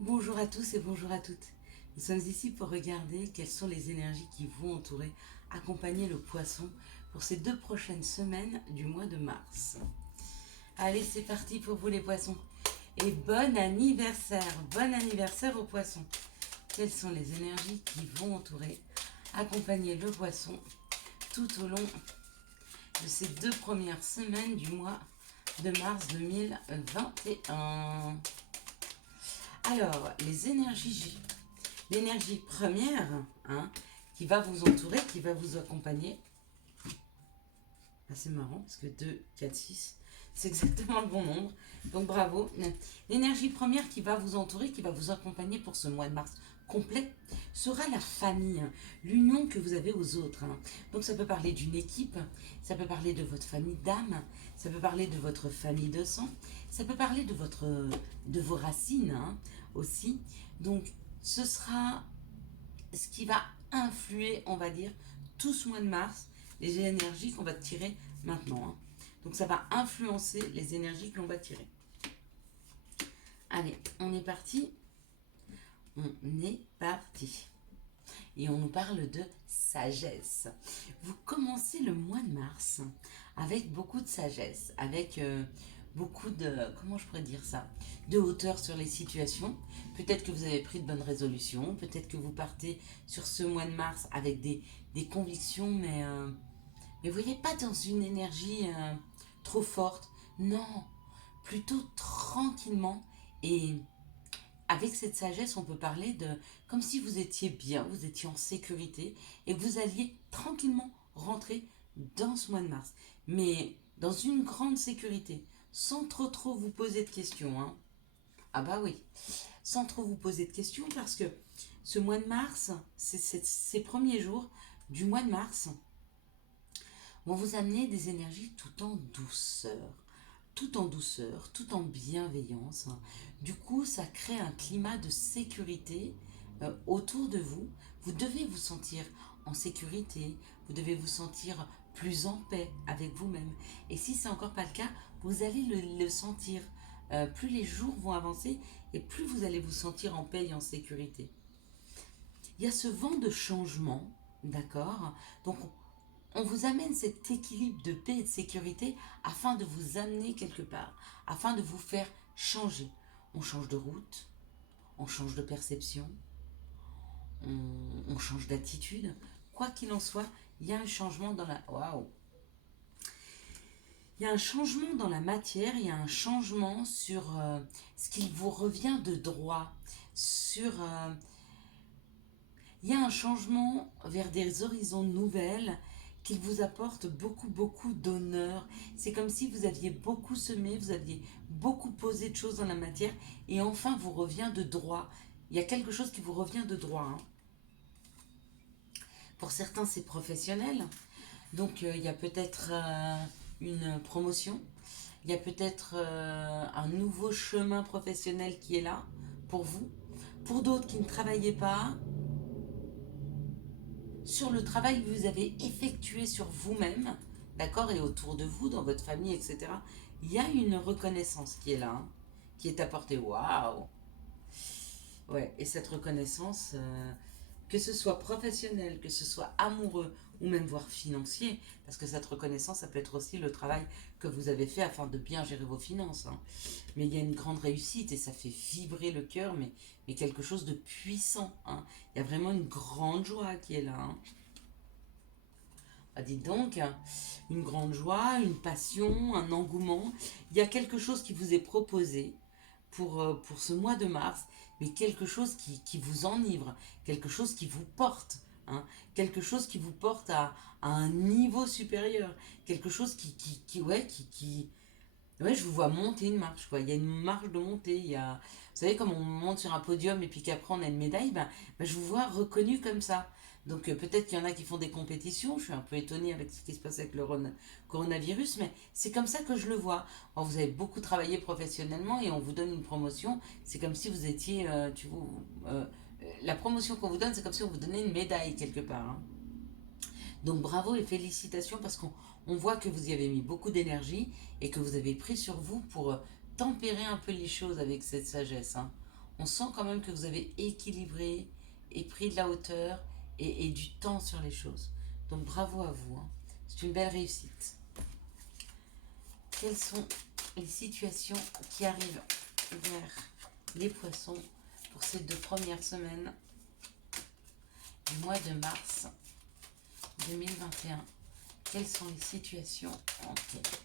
Bonjour à tous et bonjour à toutes. Nous sommes ici pour regarder quelles sont les énergies qui vont entourer, accompagner le poisson pour ces 2 prochaines semaines du mois de mars. Allez, c'est parti pour vous les poissons. Et bon anniversaire aux poissons. Quelles sont les énergies qui vont entourer, accompagner le poisson tout au long de ces 2 premières semaines du mois de mars 2021. Alors, les énergies l'énergie première, hein, qui va vous entourer, qui va vous accompagner. Ah, c'est marrant parce que 2, 4, 6, c'est exactement le bon nombre. Donc bravo. L'énergie première qui va vous entourer, qui va vous accompagner pour ce mois de mars complet, sera la famille, hein, l'union que vous avez aux autres. Hein. Donc ça peut parler d'une équipe, ça peut parler de votre famille d'âme, ça peut parler de votre famille de sang, ça peut parler de vos racines, hein, aussi. Donc ce sera ce qui va influer, on va dire, tout ce mois de mars, les énergies qu'on va tirer maintenant. Hein. Donc ça va influencer les énergies que l'on va tirer. Allez, on est parti. On est parti. Et on nous parle de sagesse. Vous commencez le mois de mars avec beaucoup de sagesse, avec beaucoup de, comment je pourrais dire ça, de hauteur sur les situations. Peut-être que vous avez pris de bonnes résolutions, peut-être que vous partez sur ce mois de mars avec des convictions, mais vous voyez pas dans une énergie trop forte. Non, plutôt tranquillement et avec cette sagesse, on peut parler de comme si vous étiez bien, vous étiez en sécurité et que vous alliez tranquillement rentrer dans ce mois de mars. Mais dans une grande sécurité, sans trop vous poser de questions. Hein. Ah bah oui, sans trop vous poser de questions parce que ce mois de mars, ces premiers jours du mois de mars vont vous amener des énergies tout en douceur tout en bienveillance. Du coup, ça crée un climat de sécurité autour de vous. Vous devez vous sentir en sécurité, vous devez vous sentir plus en paix avec vous-même. Et si c'est encore pas le cas, vous allez le sentir. Plus les jours vont avancer et plus vous allez vous sentir en paix et en sécurité. Il y a ce vent de changement, d'accord. Donc on vous amène cet équilibre de paix et de sécurité afin de vous amener quelque part, afin de vous faire changer. On change de route, on change de perception, on change d'attitude. Quoi qu'il en soit, il y a un changement dans la... Waouh. Il y a un changement dans la matière, il y a un changement sur ce qui vous revient de droit, sur... il y a un changement vers des horizons nouvelles qu'il vous apporte beaucoup d'honneur. C'est comme si vous aviez beaucoup semé, vous aviez beaucoup posé de choses dans la matière et enfin vous revient de droit. Il y a quelque chose qui vous revient de droit. Hein. Pour certains, c'est professionnel. Donc il y a peut-être une promotion. Il y a peut-être un nouveau chemin professionnel qui est là pour vous. Pour d'autres qui ne travaillaient pas, sur le travail que vous avez effectué sur vous-même, d'accord, et autour de vous, dans votre famille, etc., il y a une reconnaissance qui est là, hein, qui est apportée. Waouh. Ouais, et cette reconnaissance, que ce soit professionnel, que ce soit amoureux, ou même voire financier, parce que cette reconnaissance, ça peut être aussi le travail que vous avez fait afin de bien gérer vos finances. Hein. Mais il y a une grande réussite et ça fait vibrer le cœur, mais quelque chose de puissant. Hein. Il y a vraiment une grande joie qui est là. Hein. Ah, dites donc, une grande joie, une passion, un engouement. Il y a quelque chose qui vous est proposé pour ce mois de mars, mais quelque chose qui vous enivre, quelque chose qui vous porte, hein, quelque chose qui vous porte à un niveau supérieur, quelque chose ouais, je vous vois monter une marche, quoi. Il y a une marche de montée, il y a... Vous savez, comme on monte sur un podium et puis qu'après on a une médaille, je vous vois reconnu comme ça. Donc peut-être qu'il y en a qui font des compétitions, je suis un peu étonnée avec ce qui se passe avec le coronavirus, mais c'est comme ça que je le vois. Or, vous avez beaucoup travaillé professionnellement et on vous donne une promotion, c'est comme si vous étiez, la promotion qu'on vous donne, c'est comme si on vous donnait une médaille quelque part. Hein. Donc bravo et félicitations parce qu'on voit que vous y avez mis beaucoup d'énergie et que vous avez pris sur vous pour tempérer un peu les choses avec cette sagesse. Hein. On sent quand même que vous avez équilibré et pris de la hauteur et du temps sur les choses. Donc bravo à vous, hein. C'est une belle réussite. Quelles sont les situations qui arrivent vers les poissons pour ces 2 premières semaines du mois de mars 2021? Quelles sont les situations en tête?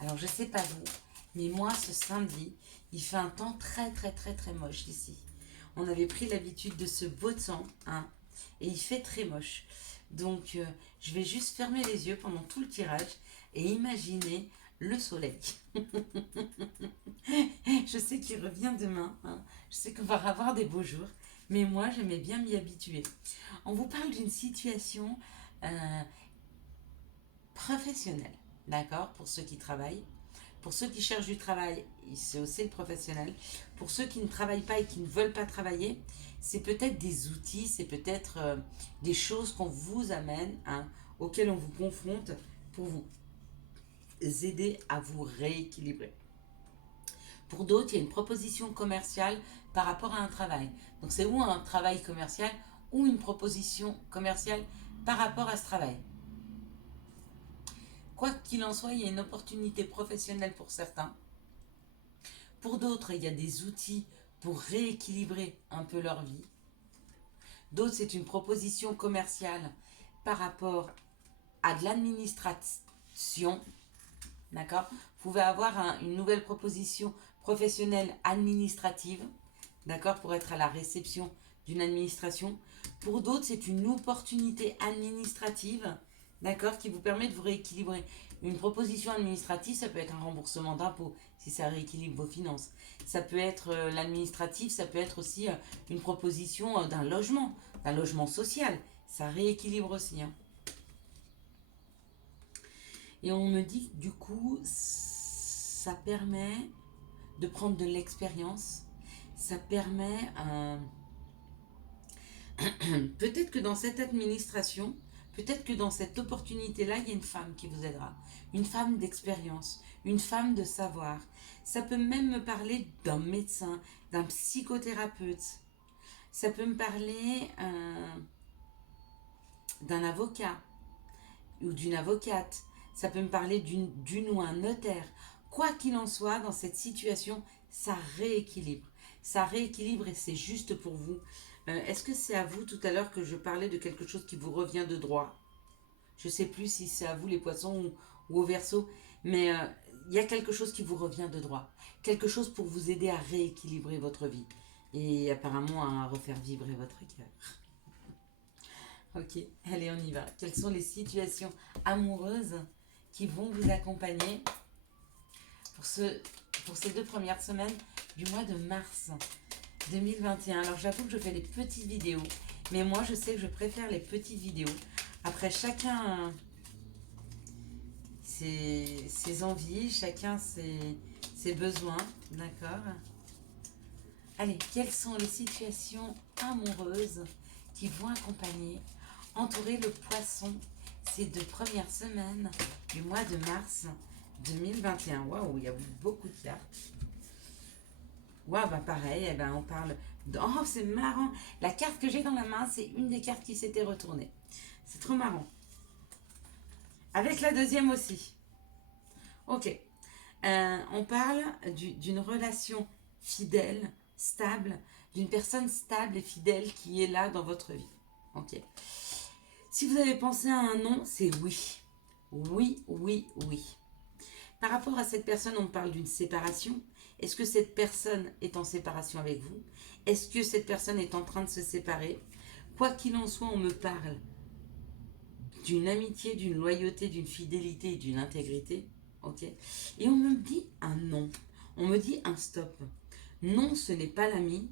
Alors je sais pas vous, mais moi ce samedi, il fait un temps très très très très moche ici. On avait pris l'habitude de ce beau temps, hein, et il fait très moche. Donc je vais juste fermer les yeux pendant tout le tirage et imaginer le soleil. Je sais qu'il revient demain, hein. Je sais qu'on va avoir des beaux jours, mais moi j'aimais bien m'y habituer. On vous parle d'une situation professionnelle, d'accord, pour ceux qui travaillent. Pour ceux qui cherchent du travail, c'est aussi le professionnel. Pour ceux qui ne travaillent pas et qui ne veulent pas travailler, c'est peut-être des outils, c'est peut-être des choses qu'on vous amène, hein, auxquelles on vous confronte pour vous aider à vous rééquilibrer. Pour d'autres, il y a une proposition commerciale par rapport à un travail. Donc c'est ou un travail commercial ou une proposition commerciale par rapport à ce travail. Quoi qu'il en soit, il y a une opportunité professionnelle pour certains. Pour d'autres, il y a des outils pour rééquilibrer un peu leur vie. D'autres, c'est une proposition commerciale par rapport à de l'administration. D'accord? Vous pouvez avoir une nouvelle proposition professionnelle administrative. D'accord? Pour être à la réception d'une administration. Pour d'autres, c'est une opportunité administrative. D'accord? Qui vous permet de vous rééquilibrer. Une proposition administrative, ça peut être un remboursement d'impôts, si ça rééquilibre vos finances. Ça peut être l'administratif, ça peut être aussi une proposition d'un logement social. Ça rééquilibre aussi, hein. Et on me dit que du coup, ça permet de prendre de l'expérience. Ça permet... peut-être que dans cette administration, peut-être que dans cette opportunité-là, il y a une femme qui vous aidera. Une femme d'expérience, une femme de savoir. Ça peut même me parler d'un médecin, d'un psychothérapeute. Ça peut me parler d'un avocat ou d'une avocate. Ça peut me parler d'une ou un notaire. Quoi qu'il en soit, dans cette situation, ça rééquilibre. Ça rééquilibre et c'est juste pour vous. Est-ce que c'est à vous tout à l'heure que je parlais de quelque chose qui vous revient de droit? Je ne sais plus si c'est à vous les poissons ou au Verseau, mais il y a quelque chose qui vous revient de droit. Quelque chose pour vous aider à rééquilibrer votre vie et apparemment à refaire vibrer votre cœur. Ok, allez, on y va. Quelles sont les situations amoureuses qui vont vous accompagner pour ces 2 premières semaines du mois de mars 2021? Alors j'avoue que je fais des petites vidéos, mais moi je sais que je préfère les petites vidéos. Après, chacun ses envies, chacun ses besoins, d'accord? Allez, quelles sont les situations amoureuses qui vont accompagner, entourer le poisson ces 2 premières semaines du mois de mars 2021? Waouh, il y a beaucoup de cartes. Waouh, bah pareil, eh ben on parle... Oh, c'est marrant. La carte que j'ai dans la main, c'est une des cartes qui s'était retournée. C'est trop marrant. Avec la deuxième aussi. Ok. On parle d'une relation fidèle, stable, d'une personne stable et fidèle qui est là dans votre vie. Ok. Si vous avez pensé à un nom, c'est oui. Oui, oui, oui. Par rapport à cette personne, on parle d'une séparation. Est-ce que cette personne est en séparation avec vous? Est-ce que cette personne est en train de se séparer? Quoi qu'il en soit, on me parle d'une amitié, d'une loyauté, d'une fidélité et d'une intégrité. Ok. Et on me dit un non. On me dit un stop. Non, ce n'est pas l'ami,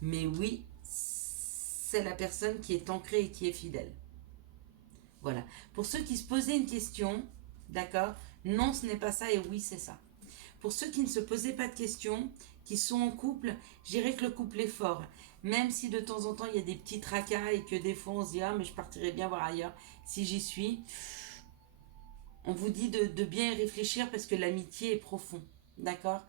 mais oui, c'est la personne qui est ancrée et qui est fidèle. Voilà. Pour ceux qui se posaient une question, d'accord, non, ce n'est pas ça et oui, c'est ça. Pour ceux qui ne se posaient pas de questions, qui sont en couple, je dirais que le couple est fort. Même si de temps en temps, il y a des petits tracas et que des fois, on se dit « Ah, mais je partirais bien voir ailleurs si j'y suis ». On vous dit de bien y réfléchir parce que l'amitié est profonde. d'accord?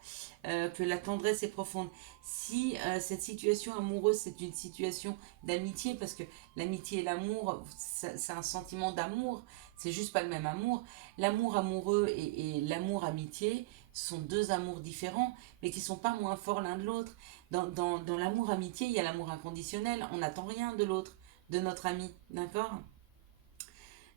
Que la tendresse est profonde. Si cette situation amoureuse, c'est une situation d'amitié, parce que l'amitié et l'amour, c'est un sentiment d'amour, c'est juste pas le même amour. L'amour amoureux et l'amour amitié sont deux amours différents, mais qui sont pas moins forts l'un de l'autre. Dans l'amour amitié, il y a l'amour inconditionnel, on n'attend rien de l'autre, de notre ami, d'accord?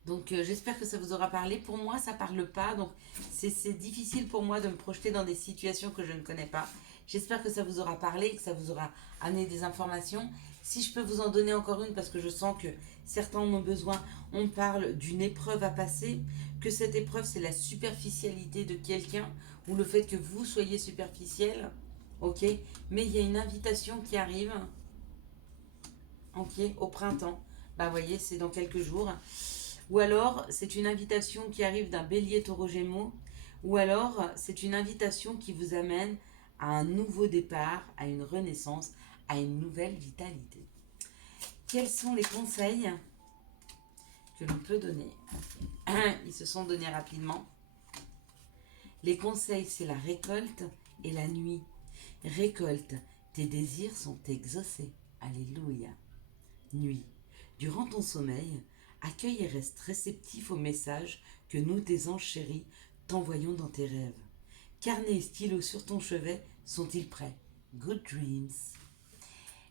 Donc j'espère que ça vous aura parlé. Pour moi, ça parle pas. Donc c'est difficile pour moi de me projeter dans des situations que je ne connais pas. J'espère que ça vous aura parlé, que ça vous aura amené des informations. Si je peux vous en donner encore une, parce que je sens que certains en ont besoin, on parle d'une épreuve à passer, que cette épreuve, c'est la superficialité de quelqu'un, ou le fait que vous soyez superficiel, ok? Mais il y a une invitation qui arrive, ok, au printemps. Bah voyez, c'est dans quelques jours. Ou alors, c'est une invitation qui arrive d'un bélier taureau gémeaux. Ou alors, c'est une invitation qui vous amène à un nouveau départ, à une renaissance, à une nouvelle vitalité. Quels sont les conseils que l'on peut donner? Ils se sont donnés rapidement. Les conseils, c'est la récolte et la nuit. Récolte, tes désirs sont exaucés. Alléluia. Nuit, durant ton sommeil, accueille et reste réceptif aux messages que nous, tes anges chéris, t'envoyons dans tes rêves. Carnet et stylo sur ton chevet sont-ils prêts? Good dreams.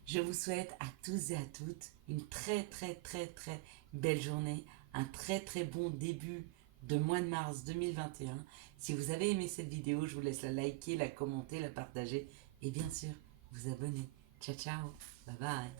Je vous souhaite à tous et à toutes une très très très très belle journée, un très très bon début de mois de mars 2021. Si vous avez aimé cette vidéo, je vous laisse la liker, la commenter, la partager et bien sûr vous abonner. Ciao ciao, bye bye.